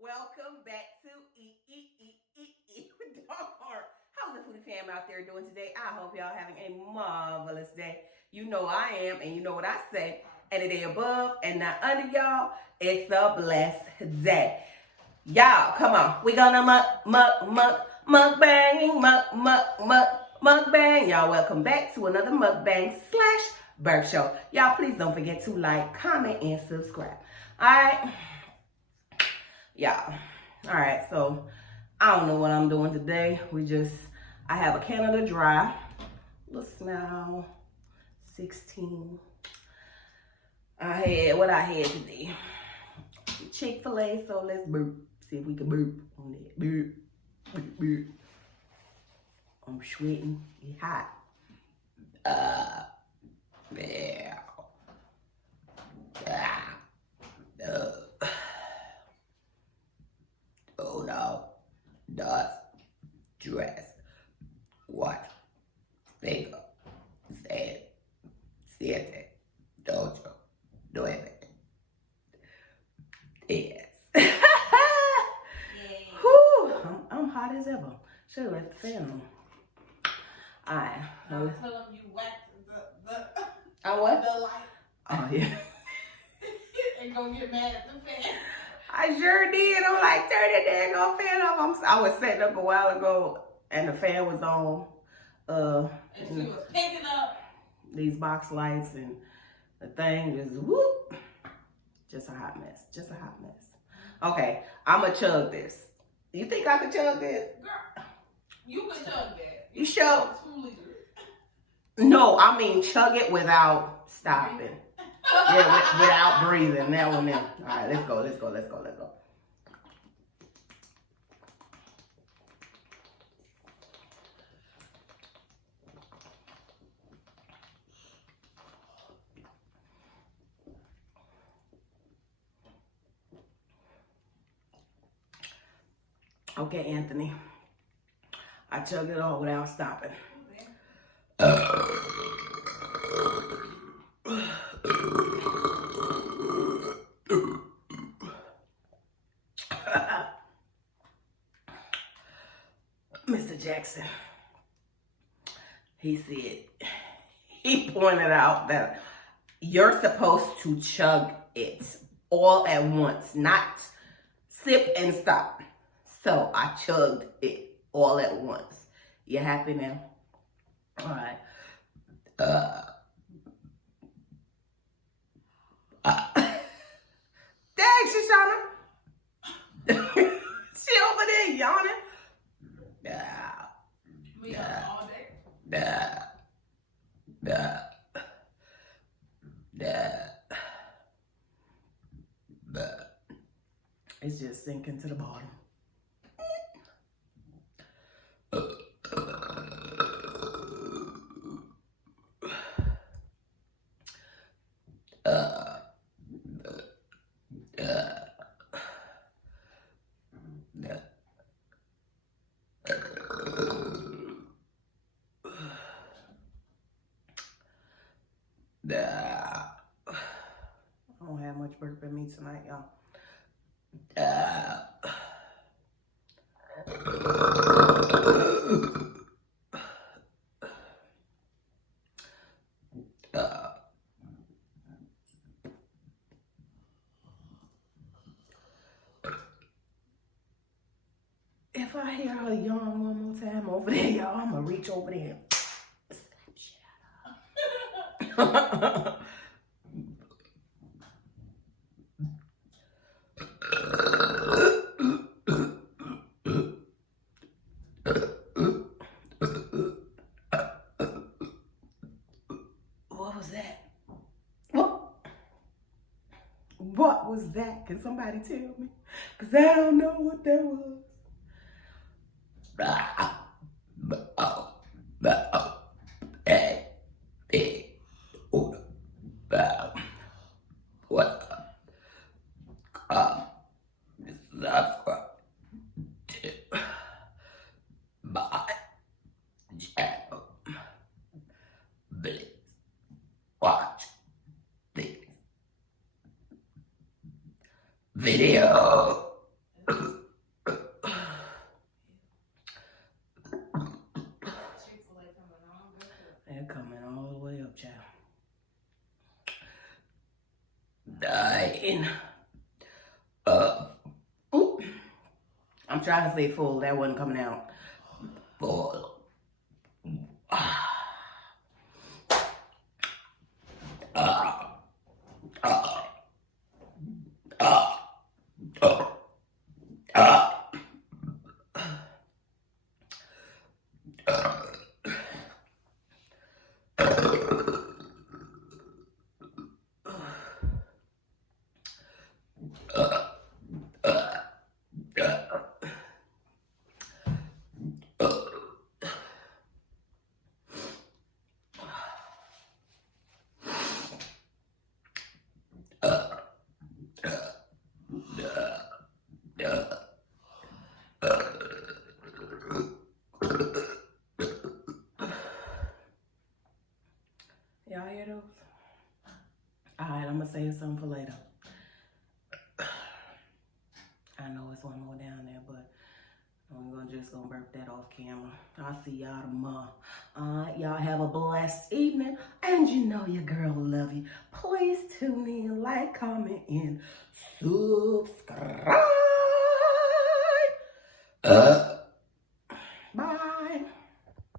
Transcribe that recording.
Welcome back to with Dog Heart. How's the foodie fam out there doing today? I hope y'all having a marvelous day. You know I am, and you know what I say. Any day above and not under y'all, it's a blessed day. Y'all, come on. We gonna mukbang, mukbang. Y'all, welcome back to another mukbang / burp show. Y'all, please don't forget to like, comment, and subscribe. All right. Y'all, all right, so I don't know what I'm doing today. I have a Canada Dry, little smell, 16. I had today, Chick-fil-A, so let's burp, see if we can burp on that, burp. I'm sweating, it's hot. Yeah. Oh no, does, dress, watch, think, say, siete, dojo, nueve. Yes. Whew, I'm hot as ever. Should have left the fan on. Alright. I'll tell them you whacked I what? the light. Oh yeah. And go get mad at the fan. I sure did. I'm like, turn the daggone fan off. I was setting up a while ago, and the fan was on. And she was picking up these box lights, and the thing just whoop. Just a hot mess. Just a hot mess. Okay, I'ma chug this. You think I could chug this? Girl, you can chug that. You sure? 2 liters. No, I mean chug it without stopping. Yeah, without breathing. That one there. All right, let's go. Okay, Anthony. I chugged it all without stopping. Mr. Jackson, he pointed out that you're supposed to chug it all at once, not sip and stop. So I chugged it all at once. You happy now? All right. Dang, Shoshana. She over there yawning. We all day. It's just sinking to the bottom. I don't have much burp in me tonight, y'all. If I hear her yawn one more time over there, y'all, I'm gonna reach over there and slap shit out of her. What was that? What was that? Can somebody tell me? Because I don't know what that was. Watch this video. Ooh. I'm trying to stay full. That wasn't coming out. Full. Y'all hear those? Alright, I'm gonna save some for later. I know it's one more down there, but I'm just gonna burp that off camera. I'll see y'all tomorrow. Alright, y'all have a blessed evening. And you know your girl will love you. Please tune in, like, comment, and subscribe.